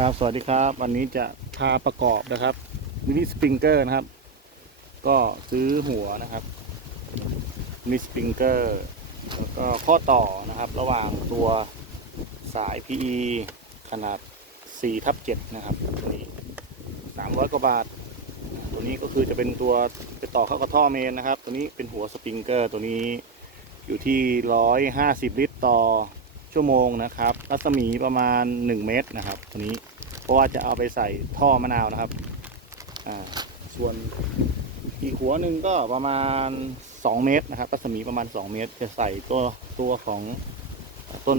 ครับสวัสดีครับ วันนี้จะพาประกอบนะครับมินิสปริงเกอร์นะครับ ก็ซื้อหัวนะครับมินิสปริงเกอร์แล้วก็ข้อต่อนะครับ ระหว่างตัวสาย PE ขนาด4ทับ7นะครับตัวนี้300กว่าบาท ตัวนี้ก็คือจะเป็นตัวไปต่อเข้ากับท่อเมนนะครับ ตัวนี้เป็นหัวสปริงเกอร์ตัวนี้อยู่ที่ 150 ลิตรต่อ ชั่วโมงนะครับ รัศมีประมาณ 1 เมตรนะครับตัวนี้เพราะว่าจะเอาไปใส่ท่อมะนาวนะครับอ่าส่วนอีกหัวหนึ่งก็ประมาณ 2 เมตรนะครับรัศมีประมาณ 2 เมตร จะใส่ตัวตัวของต้น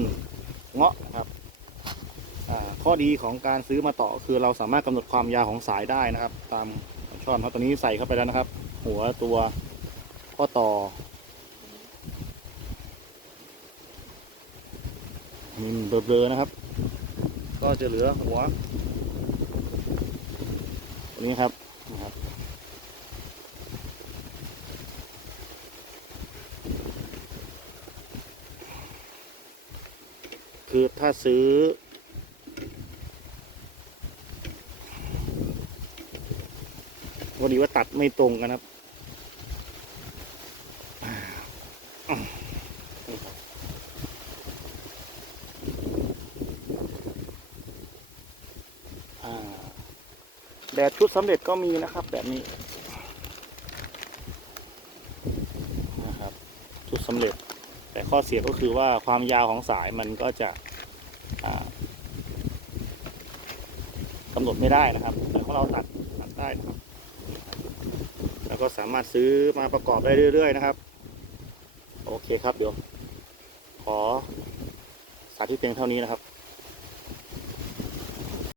เงาะนะครับข้อดีของการซื้อมาต่อคือเราสามารถกำหนดความยาวของสายได้นะครับ ตามช่อนเพราะตัวนี้ใส่เข้าไปแล้วนะครับ หัวตัวข้อต่อ มีเบลอๆนะครับ ก็จะเหลือหัวตัวนี้ครับนะครับคือถ้าซื้อพอดีว่าตัดไม่ตรงกันครับอ่านี่ครับ อ่า แบบชุดสำเร็จก็มีนะครับแบบนี้นะครับชุดสำเร็จ แต่ข้อเสียก็คือว่าความยาวของสายมันก็จะกำหนดไม่ได้นะครับแต่ของเราตัดตัดได้นะครับแล้วก็สามารถซื้อมาประกอบได้เรื่อย ๆ นะครับ โอเคครับเดี๋ยว ขอสาธิตเพียงเท่านี้นะครับ